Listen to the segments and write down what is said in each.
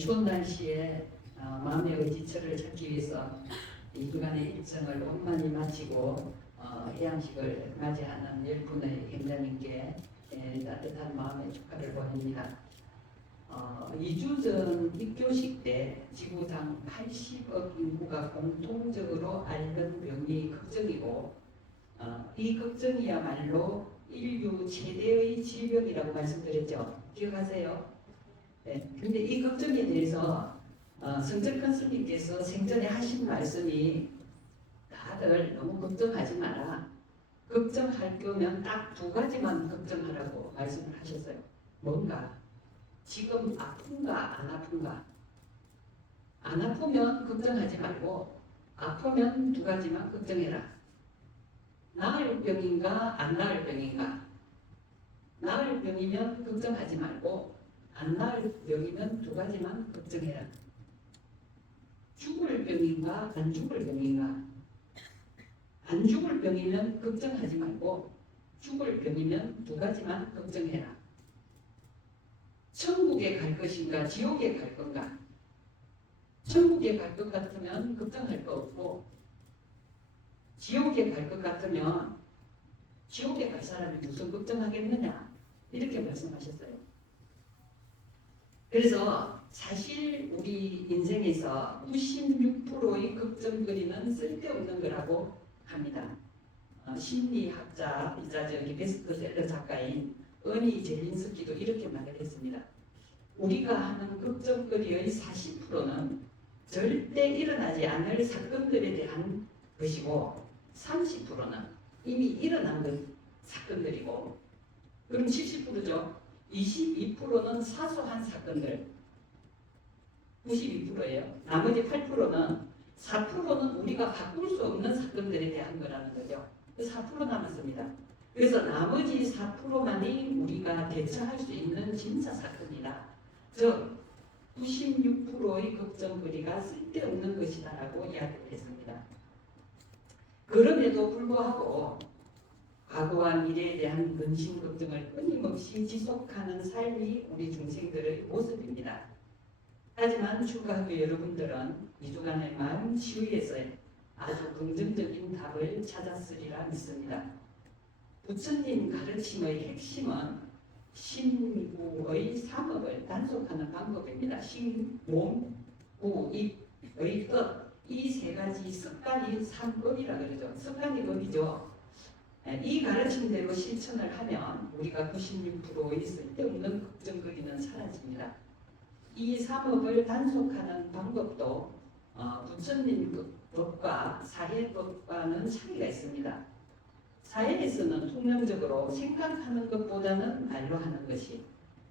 추운 날씨에 마음의 의지처를 찾기 위해서 2주간의 일정을 원만히 마치고 해양식을 맞이하는 10분의 행자님께 따뜻한 마음의 축하를 보냅니다. 2주 전 입교식 때 지구상 80억 인구가 공통적으로 앓는 병이 걱정이고 이 걱정이야말로 인류 최대의 질병이라고 말씀드렸죠. 기억하세요? 네. 근데 이 걱정에 대해서 성적근 스님께서 생전에 하신 말씀이 다들 너무 걱정하지 마라. 걱정할 거면 딱 2가지만 걱정하라고 말씀을 하셨어요. 뭔가? 지금 아픈가 안 아픈가? 안 아프면 걱정하지 말고 아프면 2가지만 걱정해라. 나을 병인가 안 나을 병인가? 나을 병이면 걱정하지 말고 안 나을 병이면 2가지만 걱정해라. 죽을 병인가 안 죽을 병인가? 안 죽을 병이면 걱정하지 말고 죽을 병이면 2가지만 걱정해라. 천국에 갈 것인가 지옥에 갈 건가? 천국에 갈 것 같으면 걱정할 거 없고 지옥에 갈 것 같으면 지옥에 갈 사람이 무슨 걱정하겠느냐? 이렇게 말씀하셨어요. 그래서 사실 우리 인생에서 96%의 걱정거리는 쓸데없는 거라고 합니다. 심리학자이자 베스트셀러 작가인 어니 젤린스키도 이렇게 말을 했습니다. 우리가 하는 걱정거리의 40%는 절대 일어나지 않을 사건들에 대한 것이고 30%는 이미 일어난 사건들이고 그럼 70%죠. 22%는 사소한 사건들 92%예요. 나머지 8%는 4%는 우리가 바꿀 수 없는 사건들에 대한 거라는 거죠. 4% 남았습니다. 그래서 나머지 4%만이 우리가 대처할 수 있는 진짜 사건이다. 즉 96%의 걱정거리가 쓸데없는 것이다라고 이야기를 했습니다. 그럼에도 불구하고 과거와 미래에 대한 근심 걱정을 끊임없이 지속하는 삶이 우리 중생들의 모습입니다. 하지만 출가학교 여러분들은 2주간의 마음 치유에서 아주 긍정적인 답을 찾았으리라 믿습니다. 부처님 가르침의 핵심은 신구의 3업을 단속하는 방법입니다. 신, 몸, 구, 입, 의, 뜻 이 3가지 습관이 3법이라 그러죠. 습관이 법이죠. 이 가르침대로 실천을 하면 우리가 96%의 쓸데없는 걱정거리는 사라집니다. 이 3업을 단속하는 방법도 부처님 법과 사해법과는 차이가 있습니다. 사해에서는 통념적으로 생각하는 것보다는 말로 하는 것이,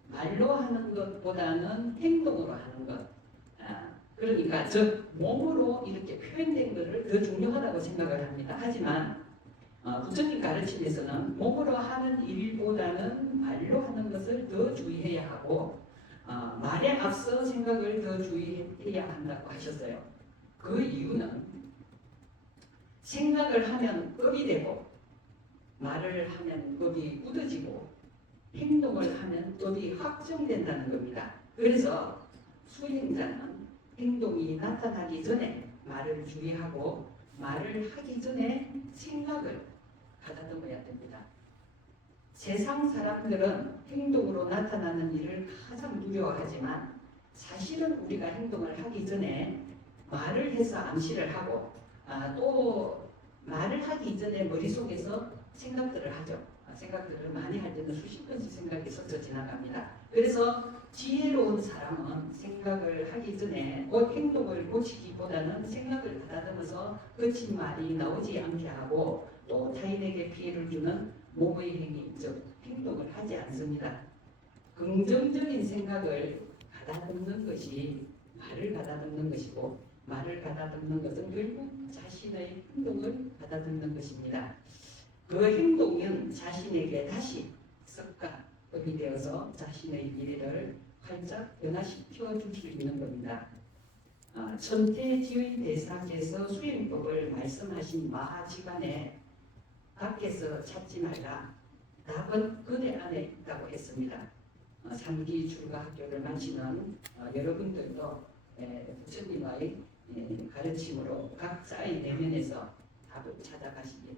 말로 하는 것보다는 행동으로 하는 것, 그러니까 즉 몸으로 이렇게 표현된 것을 더 중요하다고 생각을 합니다. 하지만 부처님 가르침에서는 몸으로 하는 일보다는 말로 하는 것을 더 주의해야 하고 말에 앞서 생각을 더 주의해야 한다고 하셨어요. 그 이유는 생각을 하면 겁이 되고 말을 하면 겁이 굳어지고 행동을 하면 겁이 확정된다는 겁니다. 그래서 수행자는 행동이 나타나기 전에 말을 주의하고 말을 하기 전에 생각을 가다듬어야 됩니다. 세상 사람들은 행동으로 나타나는 일을 가장 두려워하지만 사실은 우리가 행동을 하기 전에 말을 해서 암시를 하고 또 말을 하기 전에 머릿속에서 생각들을 하죠. 생각들을 많이 할 때는 수십 번씩 생각이 스쳐 지나갑니다. 그래서 지혜로운 사람은 생각을 하기 전에 행동을 고치기보다는 생각을 가다듬어서 거친 말이 나오지 않게 하고 또 타인에게 피해를 주는 몸의 행위, 즉 행동을 하지 않습니다. 긍정적인 생각을 가다듬는 것이 말을 가다듬는 것이고 말을 가다듬는 것은 결국 자신의 행동을 가다듬는 것입니다. 그 행동은 자신에게 다시 습관이 되어서 자신의 미래를 활짝 변화시켜 줄 수 있는 겁니다. 천태지의 대사께서 수행법을 말씀하신 마하지간에 밖에서 찾지 말라. 답은 그대 안에 있다고 했습니다. 장기 출가 학교를 마치는 여러분들도 부처님의 가르침으로 각자의 내면에서 답을 찾아가시길